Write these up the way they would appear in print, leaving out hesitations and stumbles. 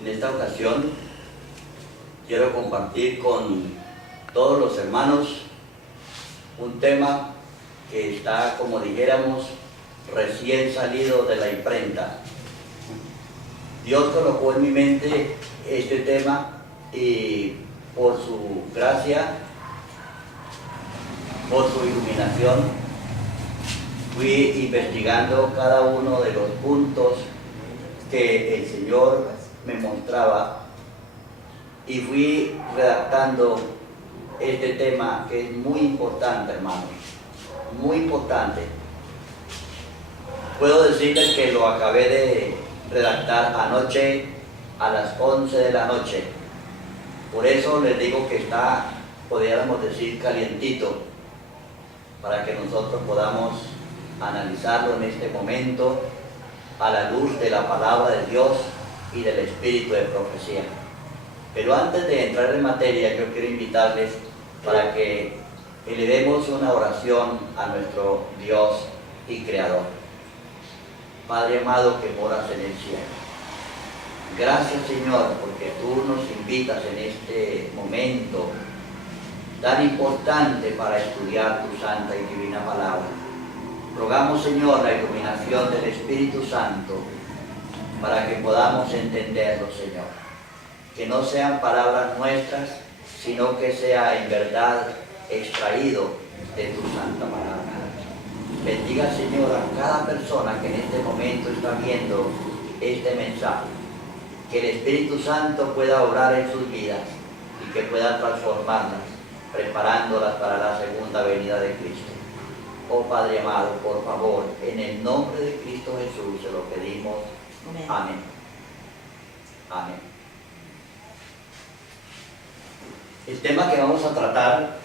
En esta ocasión quiero compartir con todos los hermanos un tema que está, como dijéramos, recién salido de la imprenta. Dios colocó en mi mente este tema y por su gracia, por su iluminación, fui investigando cada uno de los puntos que el Señor me mostraba y fui redactando este tema que es muy importante, hermanos, muy importante. Puedo decirles que lo acabé de redactar anoche a las 11 de la noche. Por eso les digo que está, podríamos decir, calientito, para que nosotros podamos analizarlo en este momento a la luz de la palabra de Dios y del espíritu de profecía. Pero antes de entrar en materia, yo quiero invitarles para que elevemos una oración a nuestro Dios y Creador. Padre amado que moras en el cielo, gracias Señor porque tú nos invitas en este momento tan importante para estudiar tu santa y divina palabra. Rogamos Señor la iluminación del Espíritu Santo para que podamos entenderlo, Señor. Que no sean palabras nuestras, sino que sea en verdad extraído de tu santa palabra. Bendiga, Señor, a cada persona que en este momento está viendo este mensaje. Que el Espíritu Santo pueda obrar en sus vidas y que pueda transformarlas, preparándolas para la segunda venida de Cristo. Oh Padre amado, por favor, en el nombre de Cristo Jesús se lo pedimos. Amén. Amén. El tema que vamos a tratar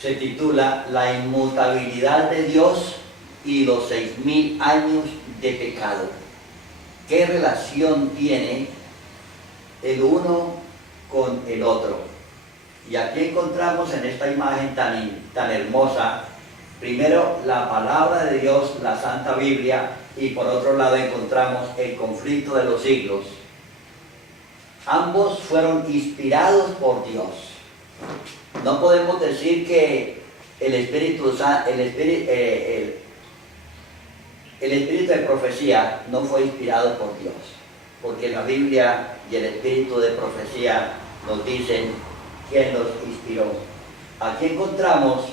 se titula La inmutabilidad de Dios y los 6.000 años de pecado. ¿Qué relación tiene el uno con el otro? Y aquí encontramos en esta imagen tan hermosa, primero la palabra de Dios, la Santa Biblia, y por otro lado encontramos el conflicto de los siglos. Ambos fueron inspirados por Dios. No podemos decir que el espíritu de profecía no fue inspirado por Dios, porque la Biblia y el espíritu de profecía nos dicen quién los inspiró. Aquí encontramos,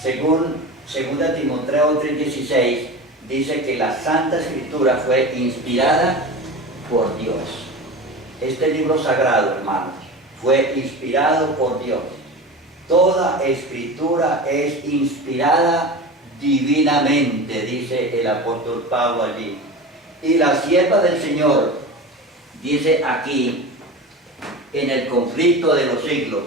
según 2 Timoteo 3:16, dice que la Santa Escritura fue inspirada por Dios. Este libro sagrado, hermanos, fue inspirado por Dios. Toda escritura es inspirada divinamente, dice el apóstol Pablo allí. Y la sierva del Señor dice aquí, en el conflicto de los siglos,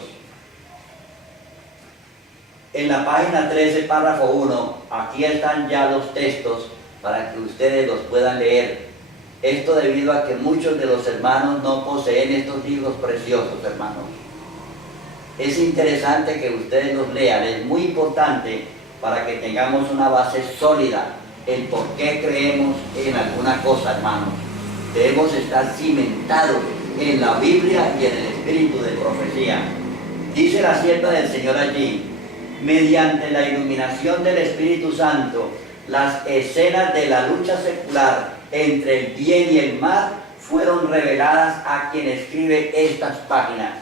en la página 13, párrafo 1, aquí están ya los textos para que ustedes los puedan leer. Esto debido a que muchos de los hermanos no poseen estos libros preciosos, hermanos. Es interesante que ustedes los lean, es muy importante para que tengamos una base sólida en por qué creemos en alguna cosa, hermanos. Debemos estar cimentados en la Biblia y en el espíritu de profecía. Dice la sierva del Señor allí, mediante la iluminación del Espíritu Santo, las escenas de la lucha secular entre el bien y el mal fueron reveladas a quien escribe estas páginas.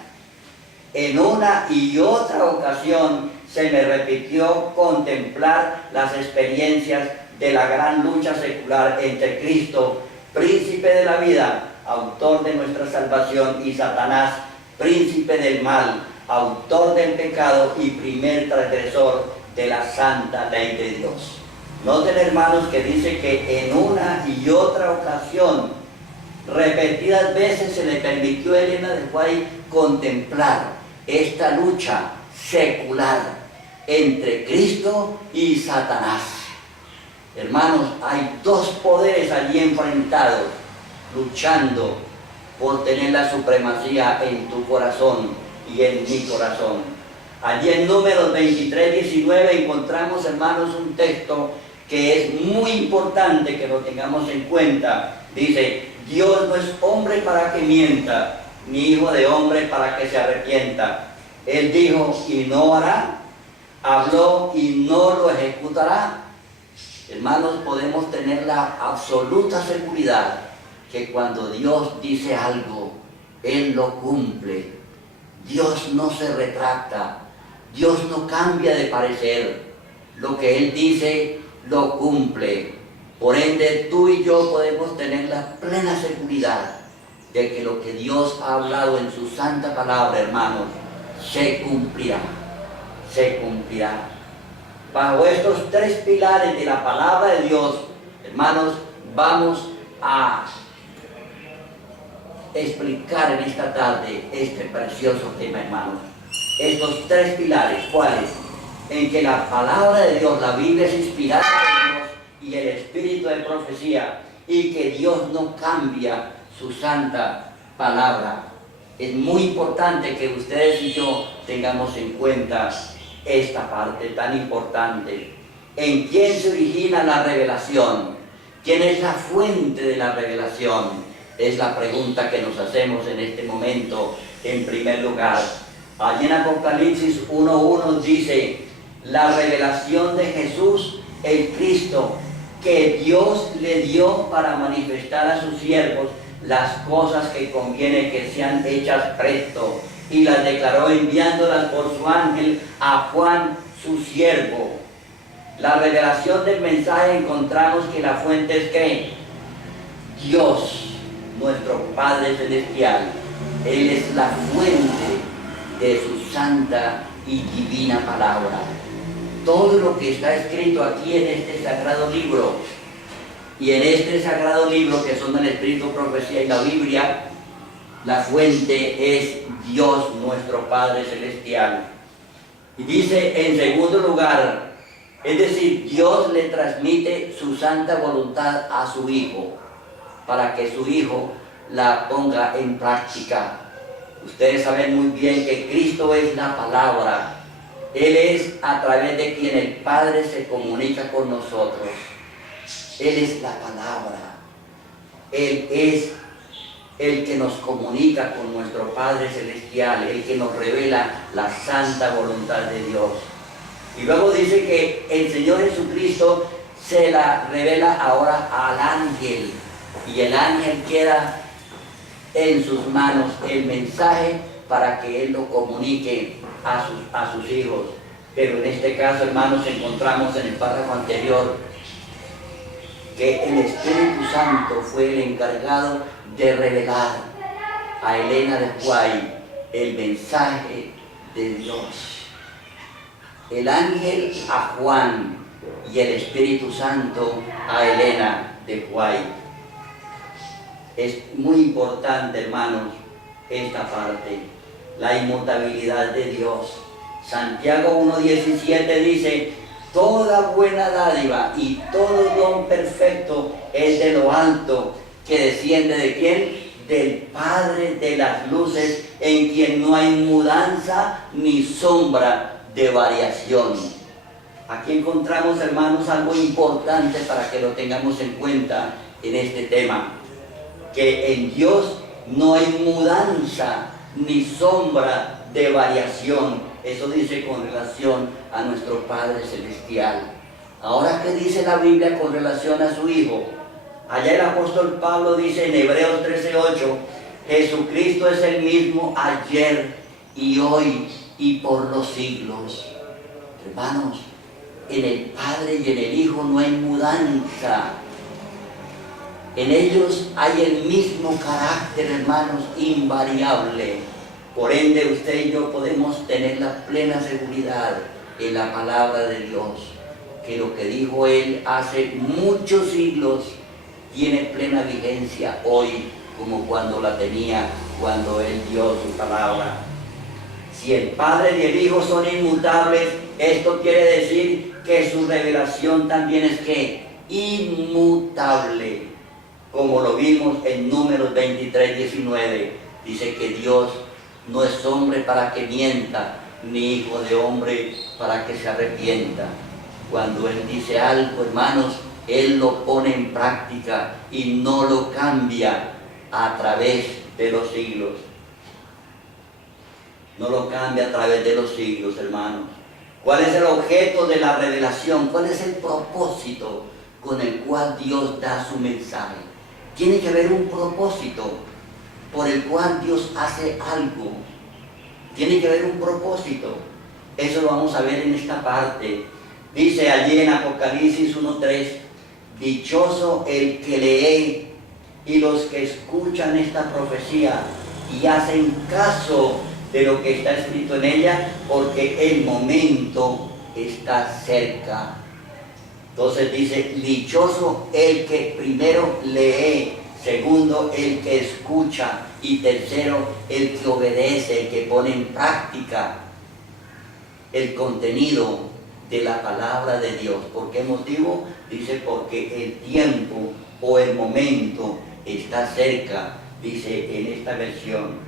En una y otra ocasión se me repitió contemplar las experiencias de la gran lucha secular entre Cristo, príncipe de la vida, autor de nuestra salvación, y Satanás, príncipe del mal, autor del pecado y primer transgresor de la santa ley de Dios. Noten, hermanos, que dice que en una y otra ocasión, repetidas veces se le permitió a Elena de White contemplar esta lucha secular entre Cristo y Satanás. Hermanos, hay dos poderes allí enfrentados, luchando por tener la supremacía en tu corazón y en mi corazón. Allí en Números 23:19 encontramos, hermanos, un texto que es muy importante que lo tengamos en cuenta. Dice, Dios no es hombre para que mienta, ni hijo de hombre para que se arrepienta. Él dijo y no hará, habló y no lo ejecutará. Hermanos, podemos tener la absoluta seguridad que cuando Dios dice algo, Él lo cumple. Dios no se retracta, Dios no cambia de parecer. Lo que Él dice, lo cumple. Por ende, tú y yo podemos tener la plena seguridad de que lo que Dios ha hablado en su santa palabra, hermanos, se cumplirá. Se cumplirá. Bajo estos tres pilares de la palabra de Dios, hermanos, vamos a explicar en esta tarde este precioso tema, hermanos. Estos tres pilares, ¿cuáles? En que la palabra de Dios, la Biblia, es inspirada por Dios y el espíritu de profecía, y que Dios no cambia su santa palabra. Es muy importante que ustedes y yo tengamos en cuenta esta parte tan importante. ¿En quién se origina la revelación? ¿Quién es la fuente de la revelación? Es la pregunta que nos hacemos en este momento en primer lugar. Allí en Apocalipsis 1:1 dice: la revelación de Jesús, el Cristo, que Dios le dio para manifestar a sus siervos las cosas que conviene que sean hechas presto, y las declaró enviándolas por su ángel a Juan, su siervo. La revelación del mensaje, encontramos que la fuente es ¿qué? Dios, nuestro Padre Celestial. Él es la fuente de su santa y divina palabra. Todo lo que está escrito aquí en este sagrado libro, y en este sagrado libro que son el Espíritu, Profecía y la Biblia, la fuente es Dios, nuestro Padre Celestial. Y dice en segundo lugar, es decir, Dios le transmite su santa voluntad a su Hijo, para que su Hijo la ponga en práctica. Ustedes saben muy bien que Cristo es la palabra. Él es a través de quien el Padre se comunica con nosotros. Él es la palabra. Él es el que nos comunica con nuestro Padre Celestial, el que nos revela la santa voluntad de Dios. Y luego dice que el Señor Jesucristo se la revela ahora al ángel, y el ángel queda en sus manos el mensaje para que Él lo comunique a sus hijos. Pero en este caso, hermanos, encontramos en el párrafo anterior que el Espíritu Santo fue el encargado de revelar a Elena de White el mensaje de Dios. El ángel a Juan y el Espíritu Santo a Elena de White. Es muy importante, hermanos, esta parte, la inmutabilidad de Dios. Santiago 1:17 dice: toda buena dádiva y todo don perfecto es de lo alto, que desciende ¿de quién? Del Padre de las luces, en quien no hay mudanza ni sombra de variación. Aquí encontramos, hermanos, algo importante para que lo tengamos en cuenta en este tema, que en Dios no hay mudanza ni sombra de variación. Eso dice con relación a nuestro Padre Celestial. Ahora, ¿qué dice la Biblia con relación a su Hijo? Allá el apóstol Pablo dice en Hebreos 13:8: Jesucristo es el mismo ayer y hoy y por los siglos. Hermanos, en el Padre y en el Hijo no hay mudanza. En ellos hay el mismo carácter, hermanos, invariable. Por ende, usted y yo podemos tener la plena seguridad en la palabra de Dios, que lo que dijo Él hace muchos siglos tiene plena vigencia hoy, como cuando la tenía cuando Él dio su palabra. Si el Padre y el Hijo son inmutables, esto quiere decir que su revelación también es ¿qué? Inmutable. Como lo vimos en Números 23:19, dice que Dios no es hombre para que mienta, ni hijo de hombre para que se arrepienta. Cuando Él dice algo, hermanos, Él lo pone en práctica y no lo cambia. a través de los siglos. No lo cambia a través de los siglos, hermanos. ¿Cuál es el objeto de la revelación? ¿Cuál es el propósito con el cual Dios da su mensaje? Tiene que haber un propósito por el cual Dios hace algo. Tiene que haber un propósito. Eso lo vamos a ver en esta parte. Dice allí en Apocalipsis 1:3, dichoso el que lee y los que escuchan esta profecía y hacen caso de lo que está escrito en ella, porque el momento está cerca. Entonces dice, dichoso el que primero lee, segundo el que escucha y tercero el que obedece, el que pone en práctica el contenido de la palabra de Dios. ¿Por qué motivo? Dice, porque el tiempo o el momento está cerca, dice en esta versión.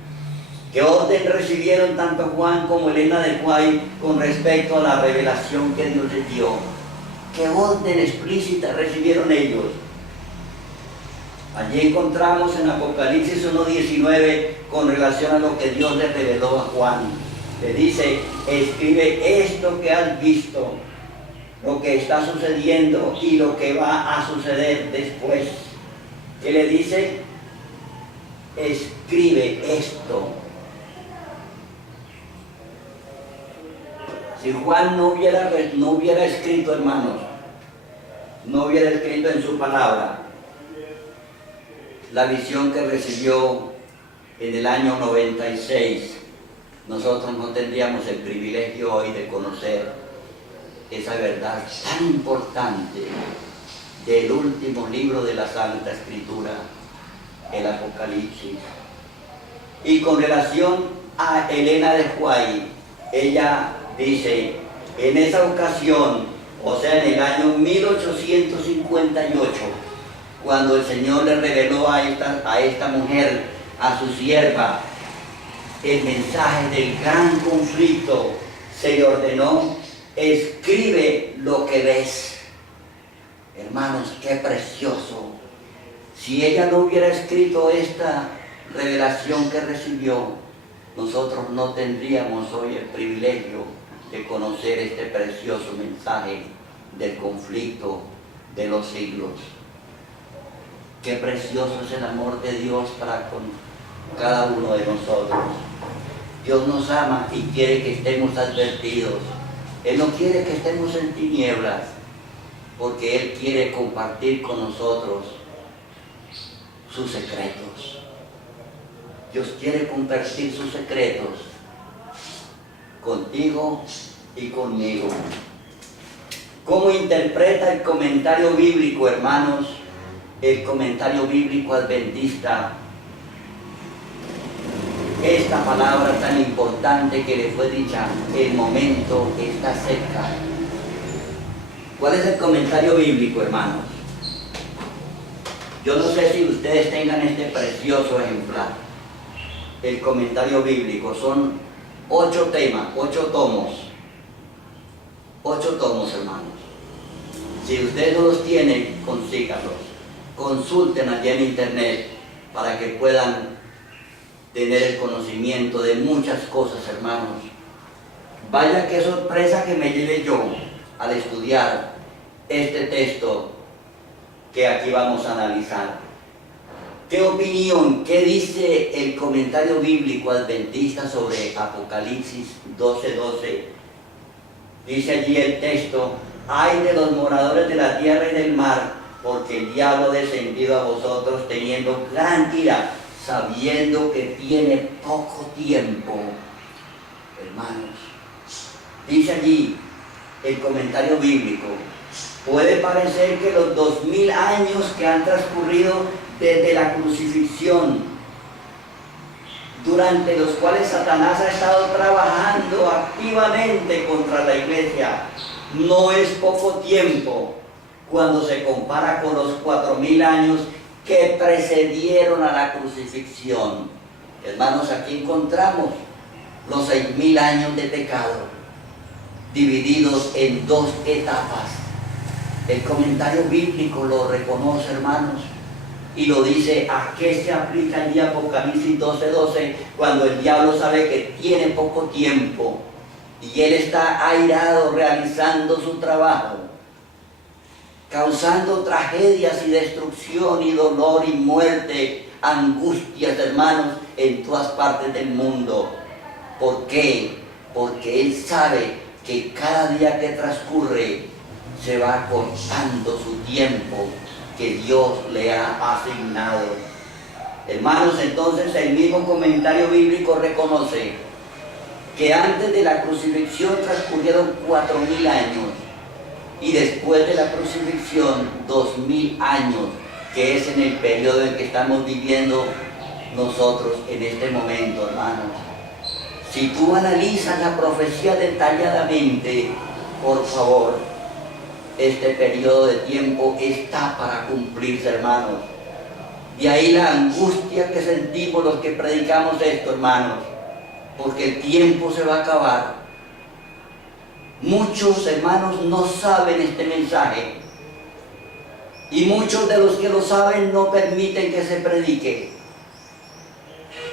¿Qué orden recibieron tanto Juan como Elena de White con respecto a la revelación que Dios les dio? ¿Qué orden explícita recibieron ellos? Allí encontramos en Apocalipsis 1:19 con relación a lo que Dios le reveló a Juan. Le dice, escribe esto que has visto, lo que está sucediendo y lo que va a suceder después. ¿Qué le dice? Escribe esto. Si Juan no hubiera escrito, hermanos, no hubiera escrito en su palabra la visión que recibió en el año 96, nosotros no tendríamos el privilegio hoy de conocer esa verdad tan importante del último libro de la Santa Escritura, el Apocalipsis. Y con relación a Elena de White, ella dice, en esa ocasión, o sea, en el año 1858, cuando el Señor le reveló a esta mujer, a su sierva, el mensaje del gran conflicto, se le ordenó, escribe lo que ves. Hermanos, qué precioso. Si ella no hubiera escrito esta revelación que recibió, nosotros no tendríamos hoy el privilegio de conocer este precioso mensaje del conflicto de los siglos. Qué precioso es el amor de Dios para con cada uno de nosotros. Dios nos ama y quiere que estemos advertidos. Él no quiere que estemos en tinieblas, porque Él quiere compartir con nosotros sus secretos. Dios quiere compartir sus secretos contigo y conmigo. ¿Cómo interpreta el comentario bíblico, hermanos? El comentario bíblico adventista, esta palabra tan importante que le fue dicha, el momento está cerca. ¿Cuál es el comentario bíblico, hermanos? Yo no sé si ustedes tengan este precioso ejemplar. El comentario bíblico son 8 temas, 8 tomos. 8 tomos, hermanos. Si ustedes no los tienen, consíganlos. Consulten allí en internet para que puedan tener el conocimiento de muchas cosas, hermanos. Vaya qué sorpresa que me llevé yo al estudiar este texto que aquí vamos a analizar. ¿Qué opinión, qué dice el comentario bíblico adventista sobre Apocalipsis 12:12? Dice allí el texto, ay de los moradores de la tierra y del mar, porque el diablo ha descendido a vosotros teniendo gran ira, sabiendo que tiene poco tiempo. Hermanos, dice allí el comentario bíblico, puede parecer que los 2000 años que han transcurrido desde la crucifixión, durante los cuales Satanás ha estado trabajando activamente contra la iglesia, no es poco tiempo cuando se compara con los 4000 años que precedieron a la crucifixión. Hermanos, aquí encontramos los 6000 años de pecado, divididos en 2 etapas. El comentario bíblico lo reconoce, hermanos, Y lo dice, ¿a qué se aplica allí Apocalipsis 12:12? Cuando el diablo sabe que tiene poco tiempo y él está airado realizando su trabajo, causando tragedias y destrucción y dolor y muerte, angustias, hermanos, en todas partes del mundo. ¿Por qué? Porque él sabe que cada día que transcurre se va cortando su tiempo que Dios le ha asignado. Hermanos, entonces el mismo comentario bíblico reconoce que antes de la crucifixión transcurrieron 4000 años y después de la crucifixión 2000 años, que es en el periodo en que estamos viviendo nosotros en este momento, hermanos. Si tú analizas la profecía detalladamente, por favor, este periodo de tiempo está para cumplirse, hermanos. De ahí la angustia que sentimos los que predicamos esto, hermanos, porque el tiempo se va a acabar. Muchos hermanos no saben este mensaje y muchos de los que lo saben no permiten que se predique.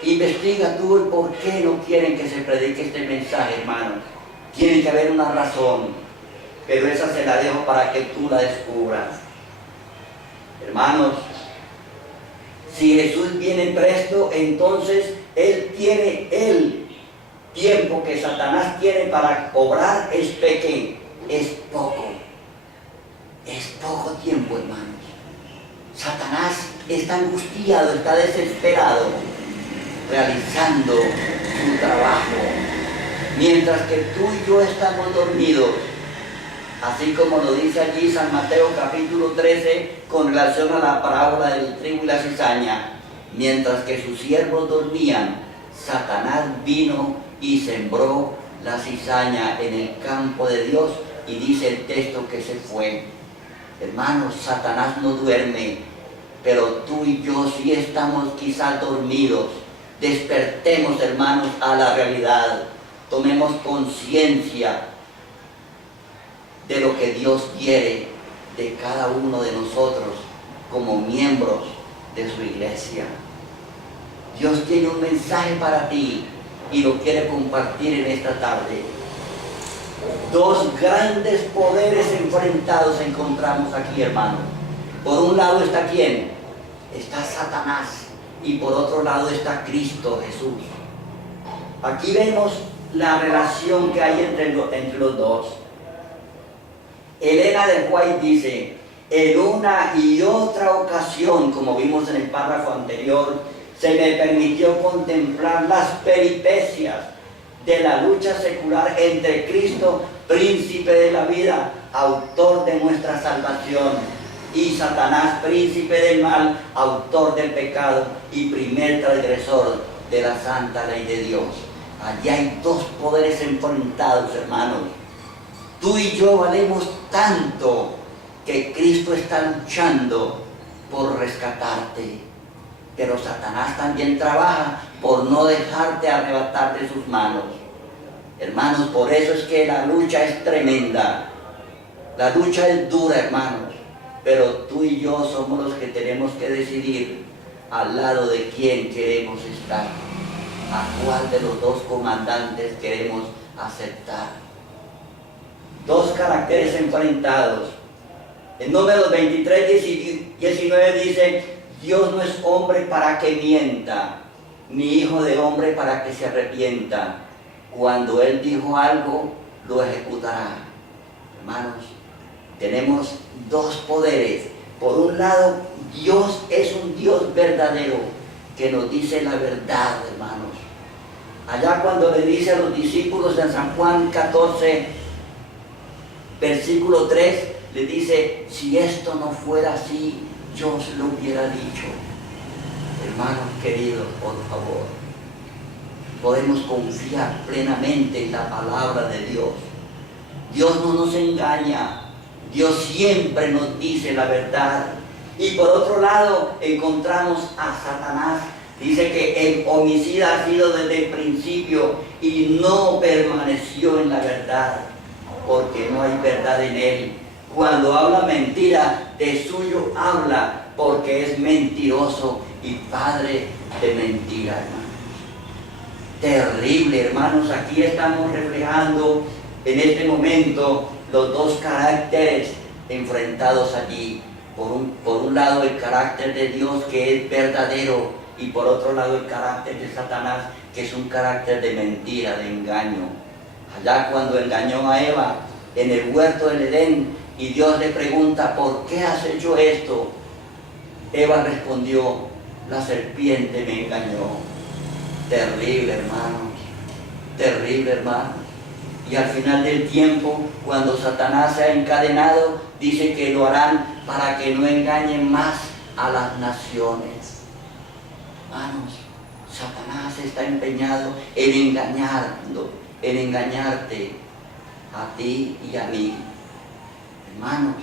Investiga tú el por qué no quieren que se predique este mensaje, hermanos. Tiene que haber una razón, pero esa se la dejo para que tú la descubras. Hermanos, si Jesús viene presto, entonces Él tiene el tiempo que Satanás tiene para obrar es pequeño, es poco tiempo, hermanos. Satanás está angustiado, está desesperado, realizando su trabajo, mientras que tú y yo estamos dormidos, así como lo dice allí San Mateo capítulo 13 con relación a la parábola del trigo y la cizaña. Mientras que sus siervos dormían, Satanás vino y sembró la cizaña en el campo de Dios, y dice el texto que se fue. Hermanos, Satanás no duerme, pero tú y yo sí estamos quizás dormidos. Despertemos, hermanos, a la realidad. Tomemos conciencia de lo que Dios quiere de cada uno de nosotros como miembros de su iglesia. Dios tiene un mensaje para ti y lo quiere compartir en esta tarde. Dos grandes poderes enfrentados encontramos aquí, hermanos. Por un lado está ¿quién? Está Satanás. Y por otro lado está Cristo Jesús. Aquí vemos la relación que hay entre los dos. Elena de White dice, en una y otra ocasión, como vimos en el párrafo anterior, se me permitió contemplar las peripecias de la lucha secular entre Cristo, príncipe de la vida, autor de nuestra salvación, y Satanás, príncipe del mal, autor del pecado y primer transgresor de la santa ley de Dios. Allí hay dos poderes enfrentados, hermanos. Tú y yo valemos tanto que Cristo está luchando por rescatarte, pero Satanás también trabaja por no dejarte arrebatar de sus manos. Hermanos, por eso es que la lucha es tremenda. La lucha es dura, hermanos, pero tú y yo somos los que tenemos que decidir al lado de quién queremos estar, a cuál de los dos comandantes queremos aceptar. Dos caracteres enfrentados. En Números 23:19 dice, Dios no es hombre para que mienta, ni hijo de hombre para que se arrepienta. Cuando Él dijo algo, lo ejecutará. Hermanos, tenemos dos poderes. Por un lado, Dios es un Dios verdadero que nos dice la verdad, hermanos. Allá cuando le dice a los discípulos en San Juan 14, versículo 3, le dice, si esto no fuera así, yo os lo hubiera dicho. Hermanos queridos, por favor, podemos confiar plenamente en la palabra de Dios. Dios no nos engaña. Dios siempre nos dice la verdad. Y por otro lado encontramos a Satanás. Dice que el homicida ha sido desde el principio y no permaneció en la verdad, porque no hay verdad en él. Cuando habla mentira, de suyo habla, porque es mentiroso y padre de mentira, hermanos. Terrible, hermanos. Aquí estamos reflejando en este momento los dos caracteres enfrentados allí. Por un lado el carácter de Dios, que es verdadero, y por otro lado el carácter de Satanás, que es un carácter de mentira, de engaño. Allá cuando engañó a Eva en el huerto del Edén y Dios le pregunta: ¿por qué has hecho esto? Eva respondió: la serpiente me engañó. Terrible, hermanos, terrible, hermanos. Y al final del tiempo, cuando Satanás se ha encadenado, dice que lo harán para que no engañen más a las naciones. Hermanos, Satanás está empeñado en engañarte a ti y a mí. Hermanos,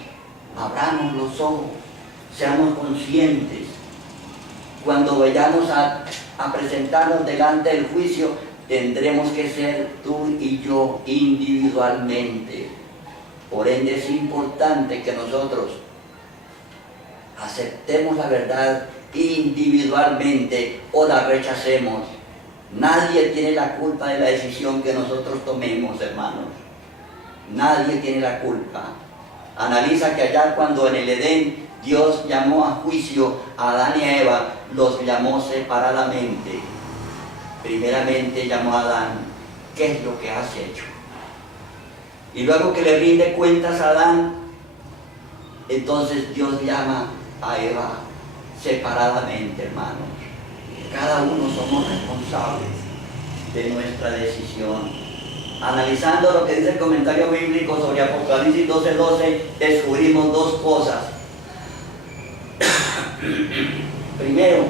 abramos los ojos, seamos conscientes. Cuando vayamos a presentarnos delante del juicio, tendremos que ser tú y yo individualmente. Por ende es importante que nosotros aceptemos la verdad individualmente o la rechacemos. Nadie tiene la culpa de la decisión que nosotros tomemos, hermanos. Nadie tiene la culpa. Analiza que allá cuando en el Edén Dios llamó a juicio a Adán y a Eva, los llamó separadamente. Primeramente llamó a Adán: ¿qué es lo que has hecho? Y luego que le rinde cuentas a Adán, entonces Dios llama a Eva separadamente, hermanos. Cada uno somos responsables de nuestra decisión. Analizando lo que dice el comentario bíblico sobre Apocalipsis 12:12, descubrimos dos cosas. Primero,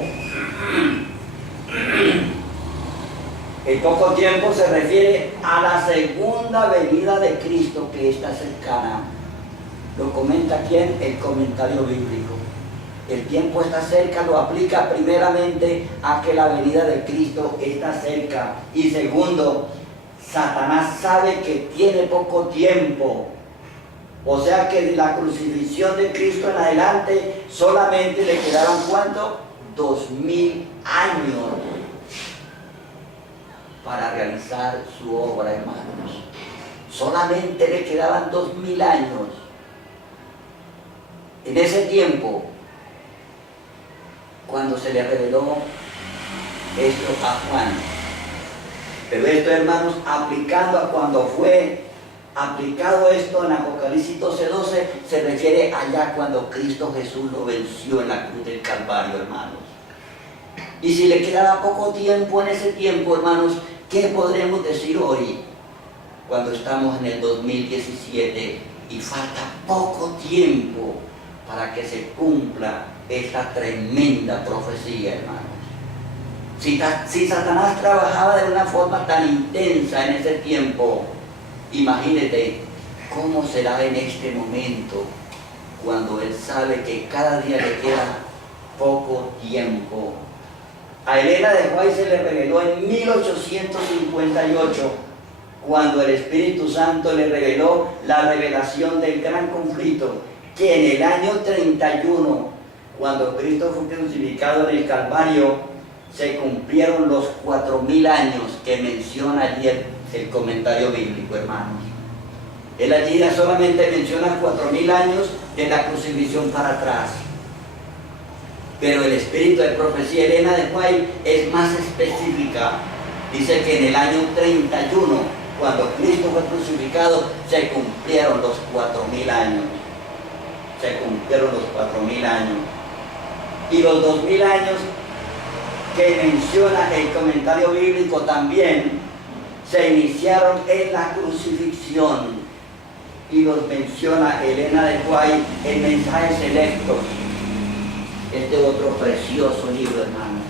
el poco tiempo se refiere a la segunda venida de Cristo, que está cercana. Lo comenta ¿quién? El comentario bíblico. El tiempo está cerca, lo aplica primeramente a que la venida de Cristo está cerca. Y segundo, Satanás sabe que tiene poco tiempo. O sea que de la crucifixión de Cristo en adelante solamente le quedaron ¿cuánto? 2000 años para realizar su obra, hermanos. Solamente le quedaban 2000 años. En ese tiempo, cuando se le reveló esto a Juan. Pero esto, hermanos, aplicando a cuando fue aplicado esto en Apocalipsis 12:12, se refiere allá cuando Cristo Jesús lo venció en la cruz del Calvario, hermanos. Y si le quedaba poco tiempo en ese tiempo, hermanos, ¿qué podremos decir hoy? Cuando estamos en el 2017 y falta poco tiempo para que se cumpla esta tremenda profecía, hermanos. Si Satanás trabajaba de una forma tan intensa en ese tiempo, imagínate cómo será en este momento, cuando él sabe que cada día le queda poco tiempo. A Elena de White se le reveló en 1858, cuando el Espíritu Santo le reveló la revelación del gran conflicto, que en el año 31, cuando Cristo fue crucificado en el Calvario, se cumplieron los 4000 años que menciona allí el comentario bíblico, hermanos. Él allí ya solamente menciona 4000 años de la crucifixión para atrás. Pero el espíritu de profecía Elena de White es más específica. Dice que en el año 31, cuando Cristo fue crucificado, se cumplieron los 4000 años. Se cumplieron los 4000 años. Y los 2000 años que menciona el comentario bíblico también se iniciaron en la crucifixión. Y los menciona Elena de White en Mensajes Selectos. Este otro precioso libro, hermanos.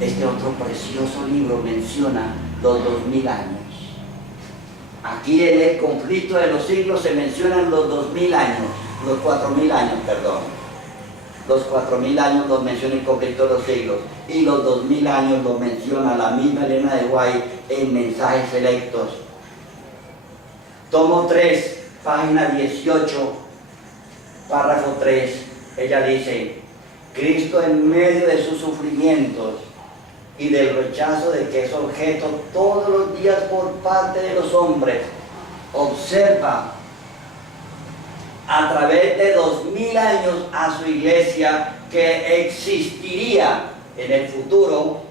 Este otro precioso libro menciona los 2000 años. Aquí en el conflicto de los siglos se mencionan los 2000 años, los 4000 años, perdón. Los 4000 años los menciona el conflicto de los siglos, y los 2000 años los menciona la misma Elena de White en Mensajes Selectos. Tomo 3, página 18, párrafo 3. ella dice, Cristo en medio de sus sufrimientos y del rechazo de que es objeto todos los días por parte de los hombres, observa a través de 2000 años a su iglesia que existiría en el futuro,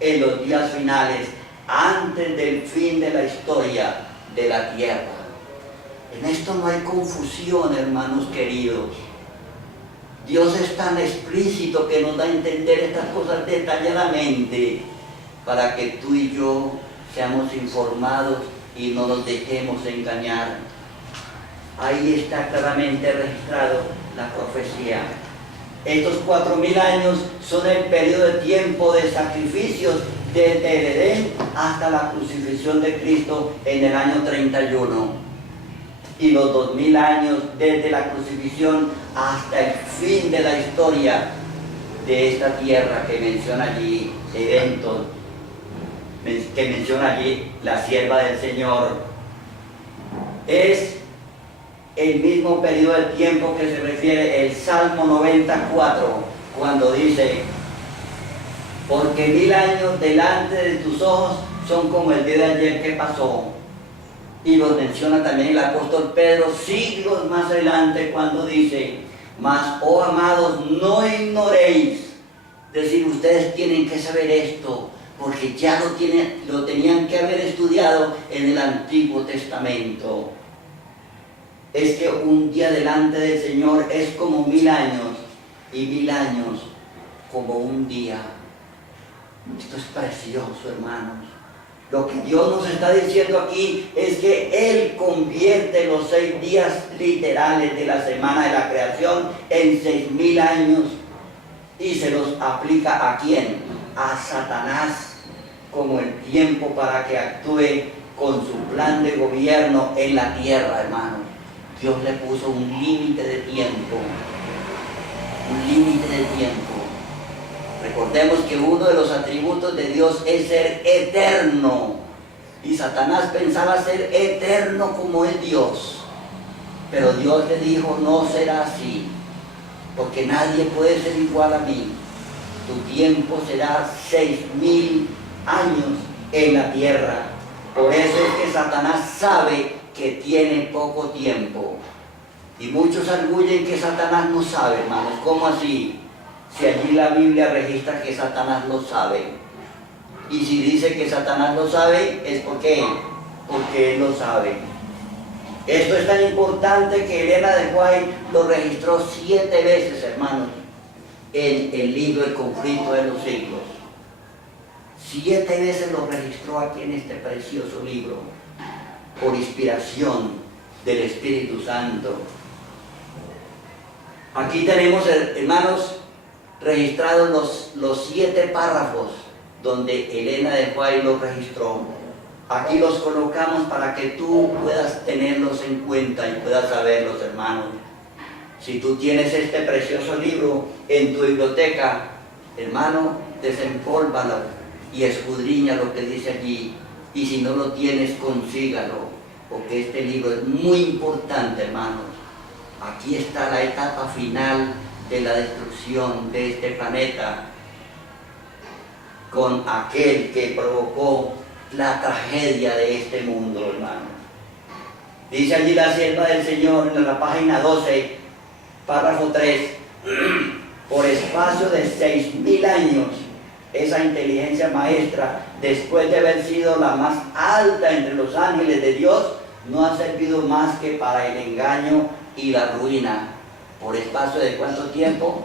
en los días finales, antes del fin de la historia de la tierra. En esto no hay confusión, hermanos queridos. Dios es tan explícito que nos da a entender estas cosas detalladamente para que tú y yo seamos informados y no nos dejemos engañar. Ahí está claramente registrado la profecía. Estos 4000 años son el periodo de tiempo de sacrificios desde el Edén hasta la crucifixión de Cristo en el año 31. Y los 2000 años desde la crucifixión hasta el fin de la historia de esta tierra que menciona allí eventos, que menciona allí la sierva del Señor. Es el mismo periodo de tiempo que se refiere el Salmo 94, cuando dice, porque 1000 años delante de tus ojos son como el día de ayer que pasó. Y los menciona también el apóstol Pedro siglos más adelante cuando dice, mas, oh amados, no ignoréis. Es decir, ustedes tienen que saber esto, porque ya lo tenían que haber estudiado en el Antiguo Testamento. Es que un día delante del Señor es como 1000 años, y 1000 años como un día. Esto es precioso, hermanos. Lo que Dios nos está diciendo aquí es que Él convierte los 6 días literales de la semana de la creación en 6000 años y se los aplica ¿a quién? A Satanás como el tiempo para que actúe con su plan de gobierno en la tierra, hermanos. Dios le puso un límite de tiempo, un límite de tiempo. Recordemos que uno de los atributos de Dios es ser eterno. Y Satanás pensaba ser eterno como es Dios. Pero Dios le dijo, no será así, porque nadie puede ser igual a mí. Tu tiempo será 6000 años en la tierra. Por eso es que Satanás sabe que tiene poco tiempo. Y muchos arguyen que Satanás no sabe, hermanos. ¿Cómo así? Si allí la Biblia registra que Satanás lo sabe. Y si dice que Satanás lo sabe, es porque él lo sabe. Esto es tan importante que Elena de White lo registró 7 veces, hermanos, en el libro El conflicto de los siglos. 7 veces lo registró aquí en este precioso libro, por inspiración del Espíritu Santo. Aquí tenemos, hermanos, registrados los 7 párrafos donde Elena de White los registró. Aquí los colocamos para que tú puedas tenerlos en cuenta y puedas saberlos, hermanos. Si tú tienes este precioso libro en tu biblioteca, hermano, desempólvalo y escudriña lo que dice allí. Y si no lo tienes, consígalo, porque este libro es muy importante, hermanos. Aquí está la etapa final de la destrucción de este planeta con aquel que provocó la tragedia de este mundo, hermano. Dice allí la sierva del Señor en la página 12, párrafo 3, por espacio de 6000 años, esa inteligencia maestra, después de haber sido la más alta entre los ángeles de Dios, no ha servido más que para el engaño y la ruina. ¿Por espacio de cuánto tiempo?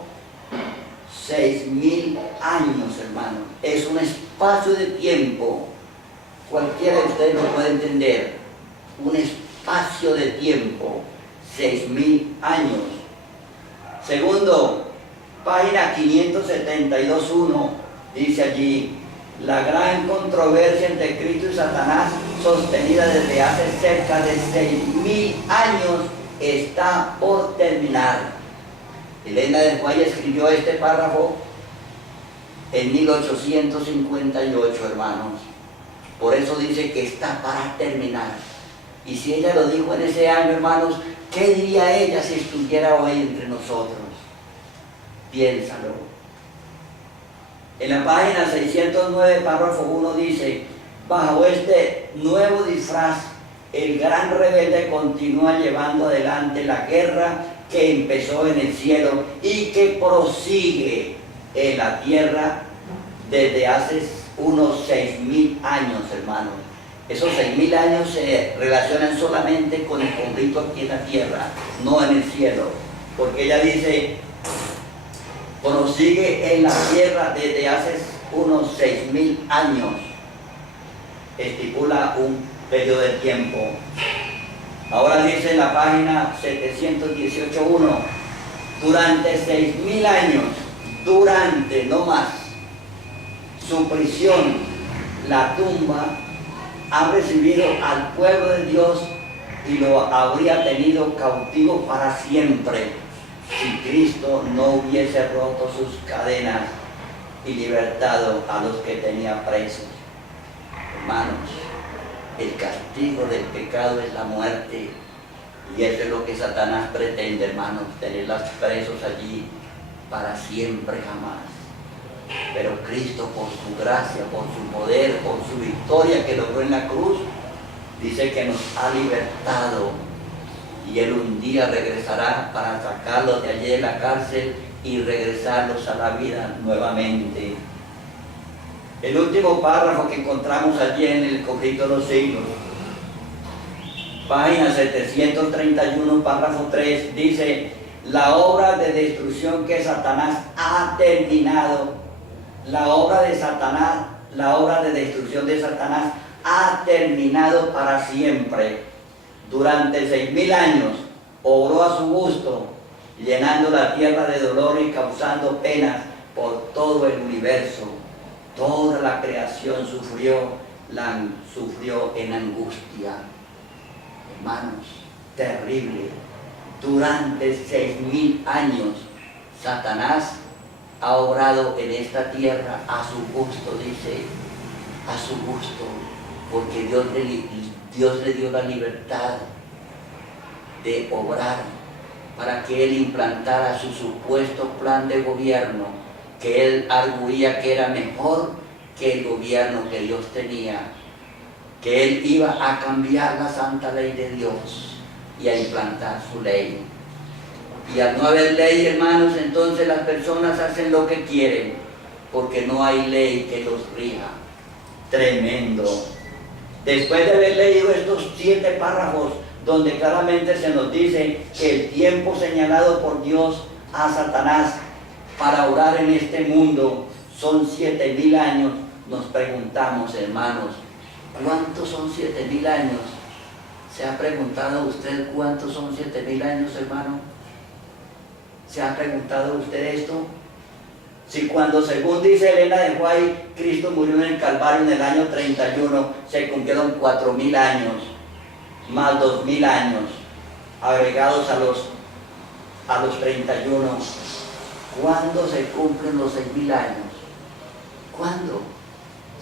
6000 años, hermano. Es un espacio de tiempo. Cualquiera de ustedes lo puede entender. Un espacio de tiempo. 6000 años. Segundo, página 572.1, dice allí, la gran controversia entre Cristo y Satanás, sostenida desde hace cerca de 6000 años, está por terminar. Elena de White escribió este párrafo en 1858, hermanos. Por eso dice que está para terminar. Y si ella lo dijo en ese año, hermanos, ¿qué diría ella si estuviera hoy entre nosotros? Piénsalo. En la página 609, párrafo 1 dice: bajo este nuevo disfraz, el gran rebelde continúa llevando adelante la guerra que empezó en el cielo y que prosigue en la tierra desde hace unos 6.000 años, hermanos. Esos 6.000 años se relacionan solamente con el conflicto aquí en la tierra, no en el cielo. Porque ella dice, prosigue en la tierra desde hace unos 6.000 años. Estipula un periodo de tiempo. Ahora dice en la página 718.1, durante 6.000 años, durante, no más, su prisión, la tumba, ha recibido al pueblo de Dios y lo habría tenido cautivo para siempre si Cristo no hubiese roto sus cadenas y libertado a los que tenía presos. Hermanos, el castigo del pecado es la muerte, y eso es lo que Satanás pretende, hermanos, tenerlos presos allí para siempre, jamás. Pero Cristo, por su gracia, por su poder, por su victoria que logró en la cruz, dice que nos ha libertado, y Él un día regresará para sacarlos de allí de la cárcel y regresarlos a la vida nuevamente. El último párrafo que encontramos allí en el conflicto de los siglos, página 731, párrafo 3, dice: la obra de destrucción que Satanás ha terminado, la obra de Satanás, la obra de destrucción de Satanás ha terminado para siempre. Durante 6.000 años obró a su gusto, llenando la tierra de dolor y causando penas por todo el universo. Toda la creación sufrió en angustia. Hermanos, terrible. Durante 6.000 años, Satanás ha obrado en esta tierra a su gusto, dice, a su gusto, porque Dios le dio la libertad de obrar para que Él implantara su supuesto plan de gobierno, que Él arguía que era mejor que el gobierno que Dios tenía, que Él iba a cambiar la santa ley de Dios y a implantar su ley. Y al no haber ley, hermanos, entonces las personas hacen lo que quieren, porque no hay ley que los rija. Tremendo. Después de haber leído estos 7 párrafos, donde claramente se nos dice que el tiempo señalado por Dios a Satanás para orar en este mundo son 7.000 años, nos preguntamos, hermanos, ¿cuántos son 7.000 años? ¿Se ha preguntado usted cuántos son 7.000 años, hermano? ¿Se ha preguntado usted esto? Si cuando, según dice Elena de White, Cristo murió en el Calvario en el año 31, se cumplieron 4.000 años, más 2.000 años, agregados a los 31. ¿Cuándo se cumplen los 6.000 años? ¿Cuándo?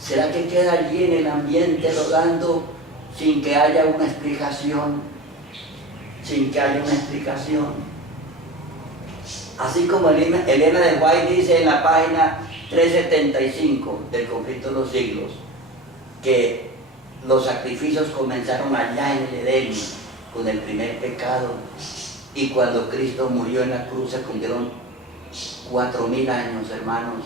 ¿Será que queda allí en el ambiente rodando sin que haya una explicación? Sin que haya una explicación. Así como Elena de White dice en la página 375 del conflicto de los siglos, que los sacrificios comenzaron allá en el Edén con el primer pecado, y cuando Cristo murió en la cruz se cumplieron 4.000 años, hermanos.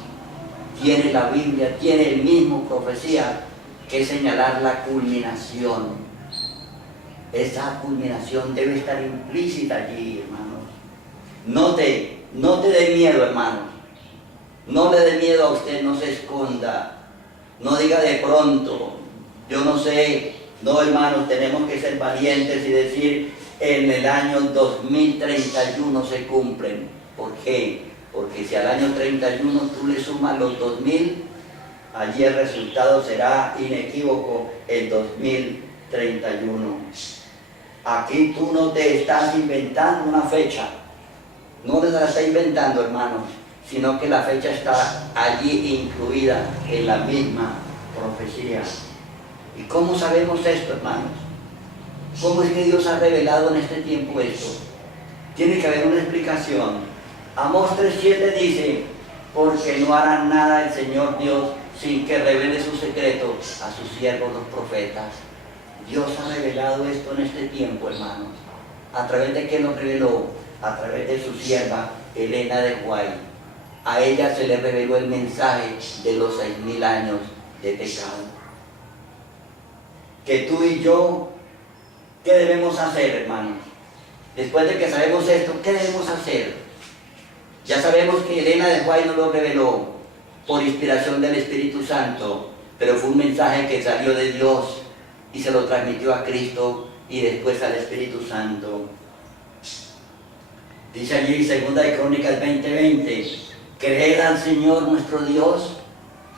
Tiene la Biblia, tiene el mismo profecía que señalar la culminación. Esa culminación debe estar implícita allí, hermanos. No te dé miedo, hermanos. No le dé miedo a usted, no se esconda. No diga de pronto, yo no sé. No, hermanos, tenemos que ser valientes y decir, en el año 2031 se cumplen. ¿Por qué? Porque si al año 31 tú le sumas los 2.000, allí el resultado será inequívoco, el 2031. Aquí tú no te estás inventando una fecha. No te la está inventando, hermanos, sino que la fecha está allí incluida en la misma profecía. ¿Y cómo sabemos esto, hermanos? ¿Cómo es que Dios ha revelado en este tiempo esto? Tiene que haber una explicación. Amós 3:7 dice, porque no hará nada el Señor Dios sin que revele sus secretos a sus siervos los profetas. Dios ha revelado esto en este tiempo, hermanos. ¿A través de qué nos reveló? A través de su sierva Elena de White. A ella se le reveló el mensaje de los 6.000 años de pecado. Que tú y yo, ¿qué debemos hacer, hermanos? Después de que sabemos esto, ¿qué debemos hacer? Ya sabemos que Elena de White nos lo reveló por inspiración del Espíritu Santo, pero fue un mensaje que salió de Dios y se lo transmitió a Cristo y después al Espíritu Santo. Dice allí 2 Crónicas 20:20, creed al Señor nuestro Dios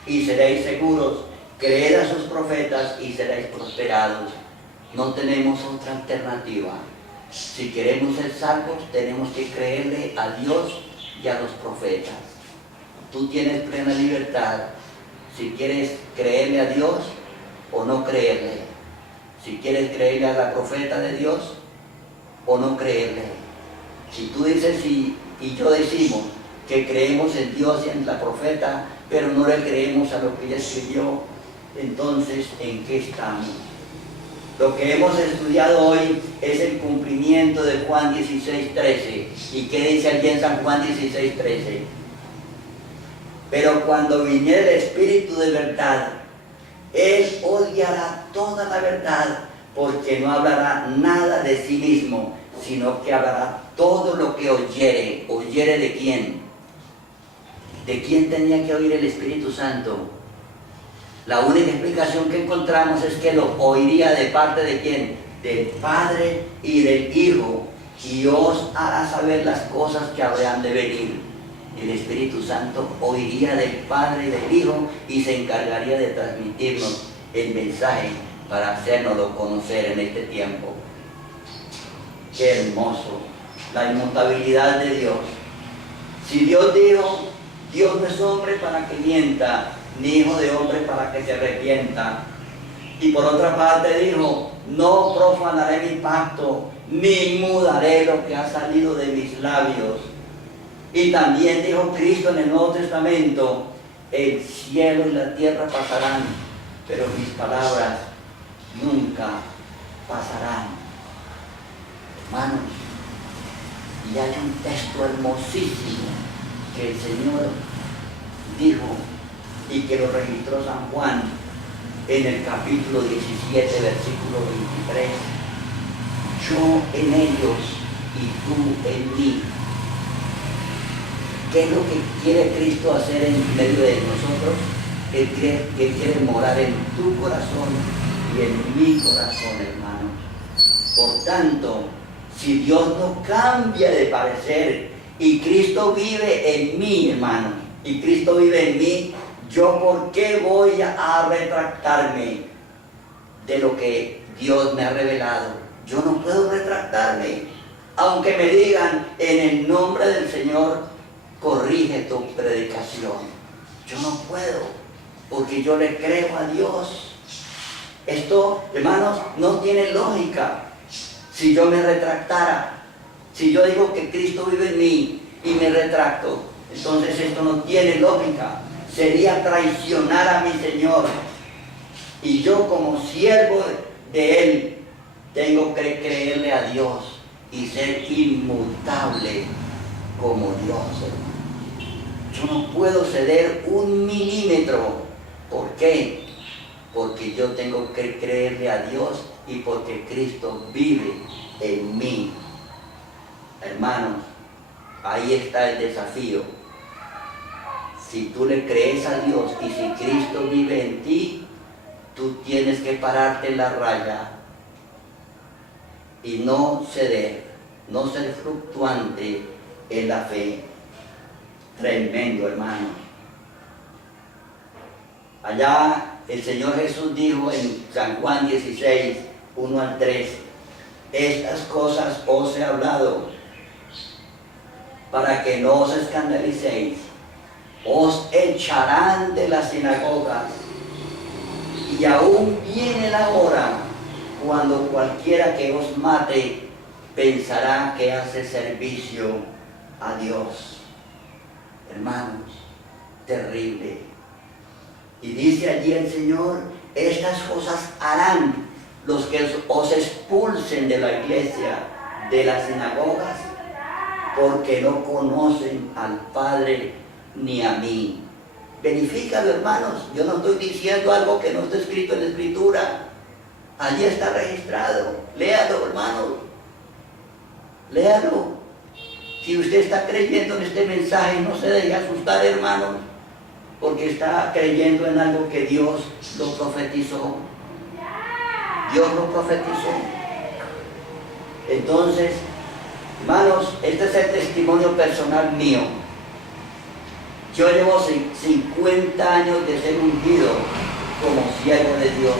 y seréis seguros, creed a sus profetas y seréis prosperados. No tenemos otra alternativa. Si queremos ser salvos, tenemos que creerle a Dios y a los profetas. Tú tienes plena libertad si quieres creerle a Dios o no creerle. Si quieres creerle a la profeta de Dios o no creerle. Si tú dices y yo decimos que creemos en Dios y en la profeta, pero no le creemos a lo que ella escribió, entonces, ¿en qué estamos? Lo que hemos estudiado hoy es el cumplimiento de Juan 16:13. ¿Y qué dice allí en San Juan 16:13? Pero cuando viniere el Espíritu de verdad, Él os guiará toda la verdad, porque no hablará nada de sí mismo, sino que hablará todo lo que oyere. ¿Oyere de quién? ¿De quién tenía que oír el Espíritu Santo? La única explicación que encontramos es que lo oiría de parte de quién, del Padre y del Hijo, y os hará saber las cosas que habrán de venir. El Espíritu Santo oiría del Padre y del Hijo y se encargaría de transmitirnos el mensaje para hacérnoslo conocer en este tiempo. Qué hermoso, la inmutabilidad de Dios. Si Dios dijo, Dios no es hombre para que mienta, ni hijo de hombre para que se arrepienta. Y por otra parte dijo, no profanaré mi pacto, ni mudaré lo que ha salido de mis labios. Y también dijo Cristo en el Nuevo Testamento, el cielo y la tierra pasarán, pero mis palabras nunca pasarán. Hermanos, y hay un texto hermosísimo que el Señor dijo y que lo registró San Juan en el capítulo 17, versículo 23. Yo en ellos y tú en mí. ¿Qué es lo que quiere Cristo hacer en medio de nosotros? Él quiere morar en tu corazón y en mi corazón, hermanos. Por tanto, si Dios no cambia de parecer y Cristo vive en mí, hermanos, y Cristo vive en mí, ¿yo por qué voy a retractarme de lo que Dios me ha revelado? Yo no puedo retractarme. Aunque me digan, en el nombre del Señor, corrige tu predicación. Yo no puedo, porque yo le creo a Dios. Esto, hermanos, no tiene lógica. Si yo me retractara, si yo digo que Cristo vive en mí y me retracto, entonces esto no tiene lógica. Sería traicionar a mi Señor. Y yo como siervo de Él, tengo que creerle a Dios y ser inmutable como Dios, hermano. Yo no puedo ceder un milímetro. ¿Por qué? Porque yo tengo que creerle a Dios y porque Cristo vive en mí. Hermanos, ahí está el desafío. Si tú le crees a Dios y si Cristo vive en ti, tú tienes que pararte en la raya y no ceder, no ser fluctuante en la fe. Tremendo, hermano. Allá el Señor Jesús dijo en San Juan 16, 1 al 3, estas cosas os he hablado para que no os escandalicéis. Os echarán de las sinagogas y aún viene la hora cuando cualquiera que os mate pensará que hace servicio a Dios. Hermanos, terrible. Y dice allí el Señor, estas cosas harán los que os expulsen de la iglesia, de las sinagogas, porque no conocen al Padre ni a mí. Verifícalo, hermanos. Yo no estoy diciendo algo que no está escrito en la Escritura. Allí está registrado. Léalo, hermanos. Léalo. Si usted está creyendo en este mensaje, no se deje asustar, hermanos, porque está creyendo en algo que Dios lo profetizó. Dios lo profetizó. Entonces, hermanos, este es el testimonio personal mío. Yo llevo 50 años de ser ungido como siervo de Dios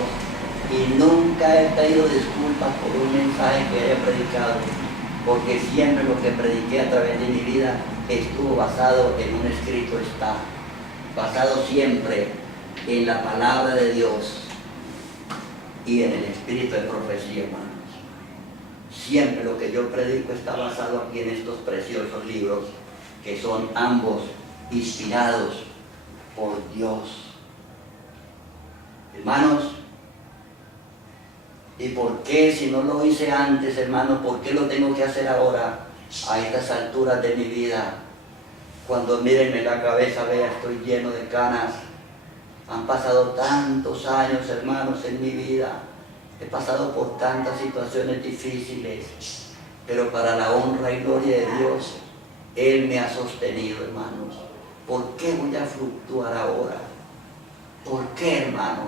y nunca he pedido disculpas por un mensaje que haya predicado, porque siempre lo que prediqué a través de mi vida estuvo basado en un escrito está, basado siempre en la palabra de Dios y en el espíritu de profecía, hermanos. Siempre lo que yo predico está basado aquí en estos preciosos libros, que son ambos inspirados por Dios. Hermanos, ¿y por qué si no lo hice antes, hermanos? ¿Por qué lo tengo que hacer ahora, a estas alturas de mi vida? Cuando mírenme la cabeza, vea, estoy lleno de canas. Han pasado tantos años, hermanos, en mi vida. He pasado por tantas situaciones difíciles, pero para la honra y gloria de Dios, Él me ha sostenido, hermanos. ¿Por qué voy a fluctuar ahora? ¿Por qué, hermanos?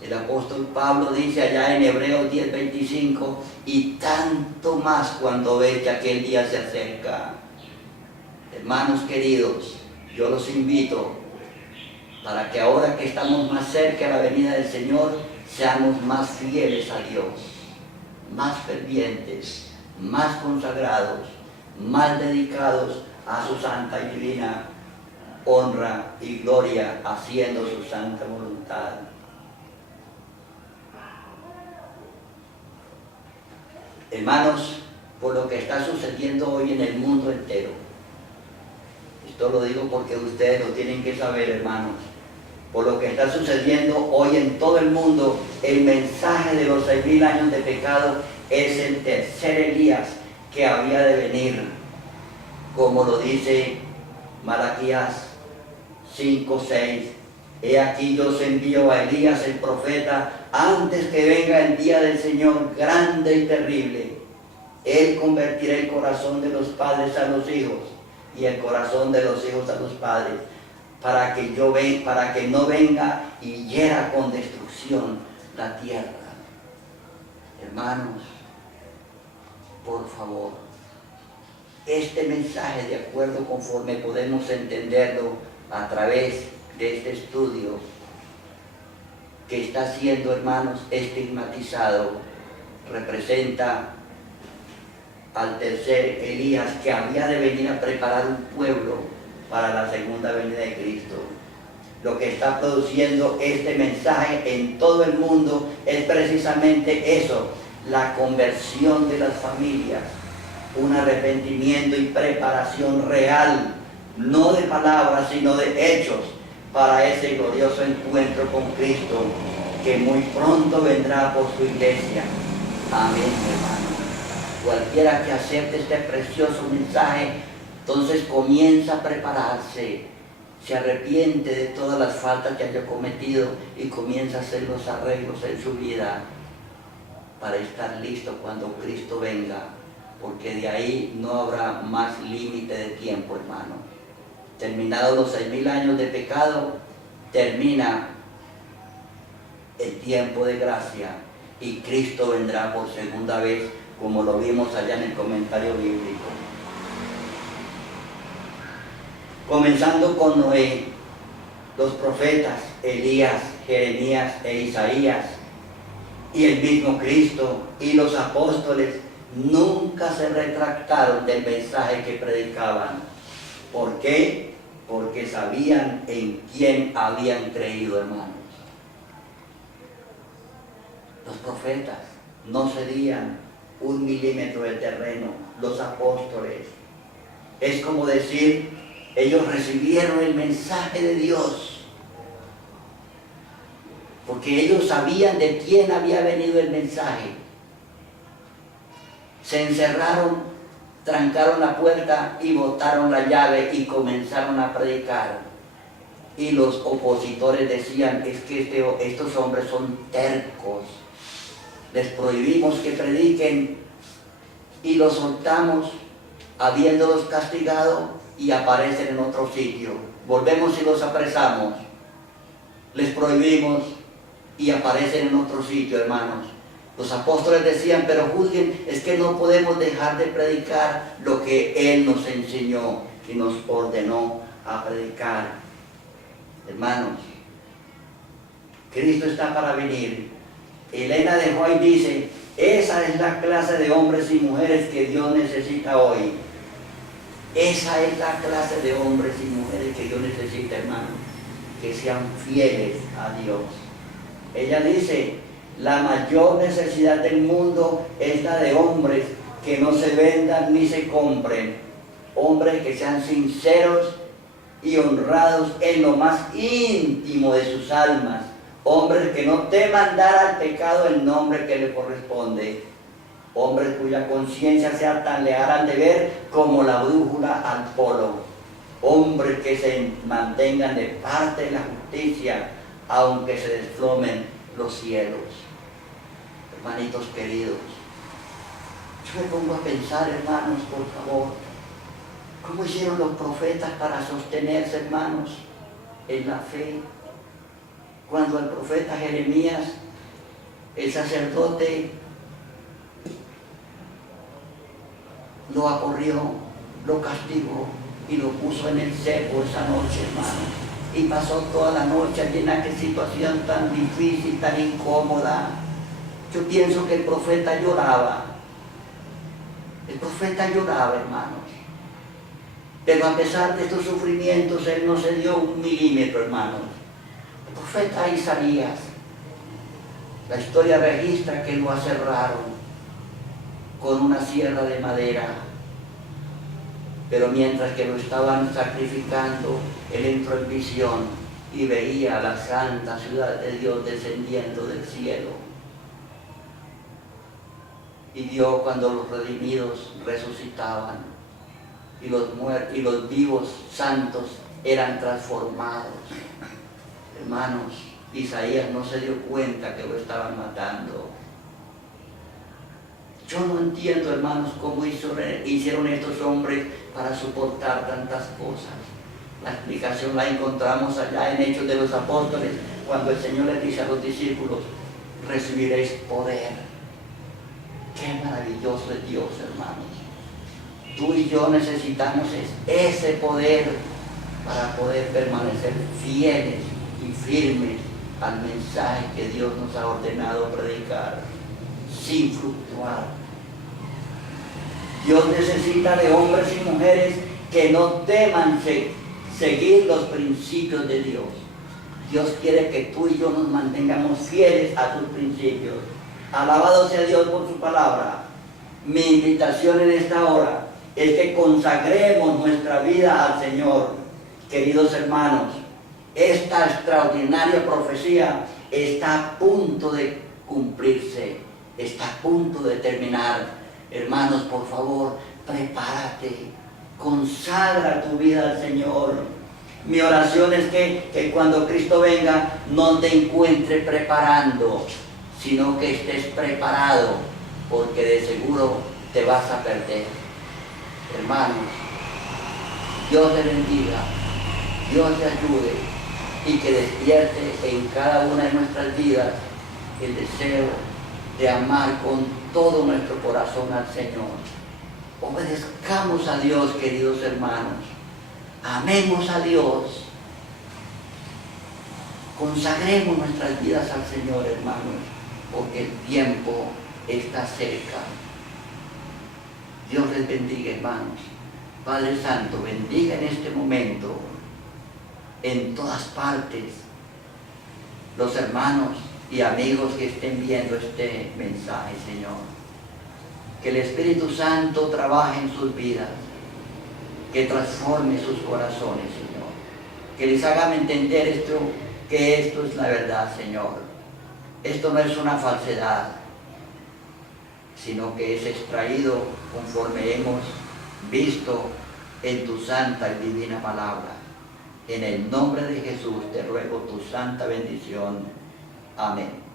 El apóstol Pablo dice allá en Hebreos 10:25, y tanto más cuando ve que aquel día se acerca. Hermanos queridos, yo los invito para que ahora que estamos más cerca de la venida del Señor, seamos más fieles a Dios, más fervientes, más consagrados, más dedicados a su santa y divina honra y gloria, haciendo su santa voluntad. Hermanos, por lo que está sucediendo hoy en el mundo entero, esto lo digo porque ustedes lo tienen que saber, hermanos, por lo que está sucediendo hoy en todo el mundo, el mensaje de los 6.000 años de pecado es el tercer Elías que había de venir, como lo dice Malaquías 5:6. He aquí yo os envío a Elías el profeta antes que venga el día del Señor grande y terrible. Él convertirá el corazón de los padres a los hijos y el corazón de los hijos a los padres, para que no venga y hiera con destrucción la tierra. Hermanos, por favor, este mensaje, de acuerdo conforme podemos entenderlo a través de este estudio, que está siendo, hermanos, estigmatizado, representa al tercer Elías que había de venir a preparar un pueblo para la segunda venida de Cristo. Lo que está produciendo este mensaje en todo el mundo es precisamente eso, la conversión de las familias, un arrepentimiento y preparación real, no de palabras, sino de hechos, para ese glorioso encuentro con Cristo, que muy pronto vendrá por su iglesia. Amén, hermano. Cualquiera que acepte este precioso mensaje, entonces comienza a prepararse, se arrepiente de todas las faltas que haya cometido y comienza a hacer los arreglos en su vida para estar listo cuando Cristo venga, porque de ahí no habrá más límite de tiempo, hermano. Terminados los 6.000 años de pecado, termina el tiempo de gracia y Cristo vendrá por segunda vez, como lo vimos allá en el comentario bíblico. Comenzando con Noé, los profetas Elías, Jeremías e Isaías, y el mismo Cristo y los apóstoles nunca se retractaron del mensaje que predicaban. ¿Por qué? Porque sabían en quién habían creído, hermanos. Los profetas no cedían 1 milímetro de terreno, los apóstoles. Es como decir Ellos recibieron el mensaje de Dios, porque ellos sabían de quién había venido el mensaje. Se encerraron, trancaron la puerta y botaron la llave y comenzaron a predicar. Y los opositores decían, es que estos hombres son tercos, les prohibimos que prediquen y los soltamos habiéndolos castigado y aparecen en otro sitio. Volvemos y los apresamos, les prohibimos y aparecen en otro sitio, hermanos. Los apóstoles decían, pero juzguen, es que no podemos dejar de predicar lo que Él nos enseñó y nos ordenó a predicar. Hermanos, Cristo está para venir. Elena de White dice, esa es la clase de hombres y mujeres que Dios necesita hoy. Esa es la clase de hombres y mujeres que Dios necesita, hermanos, que sean fieles a Dios. Ella dice, la mayor necesidad del mundo es la de hombres que no se vendan ni se compren, hombres que sean sinceros y honrados en lo más íntimo de sus almas, hombres que no teman dar al pecado el nombre que le corresponde, hombres cuya conciencia sea tan leal al deber como la brújula al polo, hombres que se mantengan de parte de la justicia aunque se desplomen los cielos. Hermanitos queridos, yo me pongo a pensar, hermanos, por favor, ¿cómo hicieron los profetas para sostenerse, hermanos, en la fe? Cuando el profeta Jeremías, el sacerdote, lo acorrió, lo castigó y lo puso en el cepo esa noche, hermanos. Y pasó toda la noche allí en aquella situación tan difícil, tan incómoda. Yo pienso que el profeta lloraba. El profeta lloraba, hermanos. Pero a pesar de estos sufrimientos, él no se dio un milímetro, hermanos. El profeta Isaías, la historia registra que lo aserraron con una sierra de madera. Pero mientras que lo estaban sacrificando, él entró en visión y veía la santa ciudad de Dios descendiendo del cielo. Y vio cuando los redimidos resucitaban y los vivos santos eran transformados. Hermanos, Isaías no se dio cuenta que lo estaban matando. Yo no entiendo, hermanos, cómo hicieron estos hombres para soportar tantas cosas. La explicación la encontramos allá en Hechos de los Apóstoles, cuando el Señor les dice a los discípulos, recibiréis poder. Qué maravilloso es Dios, hermanos. Tú y yo necesitamos ese poder para poder permanecer fieles y firmes al mensaje que Dios nos ha ordenado predicar, sin fluctuar. Dios necesita de hombres y mujeres que no teman seguir los principios de Dios. Dios quiere que tú y yo nos mantengamos fieles a sus principios. Alabado sea Dios por su palabra. Mi invitación en esta hora es que consagremos nuestra vida al Señor. Queridos hermanos, esta extraordinaria profecía está a punto de cumplirse, está a punto de terminar. Hermanos, por favor, prepárate, consagra tu vida al Señor. Mi oración es que cuando Cristo venga no te encuentre preparando, sino que estés preparado, porque de seguro te vas a perder. Hermanos, Dios te bendiga, Dios te ayude y que despierte en cada una de nuestras vidas el deseo de amar con todo nuestro corazón al Señor. Obedezcamos a Dios, queridos hermanos. Amemos a Dios. Consagremos nuestras vidas al Señor, hermanos, porque el tiempo está cerca. Dios les bendiga, hermanos. Padre Santo, bendiga en este momento, en todas partes, los hermanos y amigos que estén viendo este mensaje, Señor. Que el Espíritu Santo trabaje en sus vidas. que transforme sus corazones, Señor. Que les hagan entender esto, que esto es la verdad, Señor. Esto no es una falsedad, sino que es extraído conforme hemos visto en tu santa y divina palabra. En el nombre de Jesús te ruego tu santa bendición. Amén.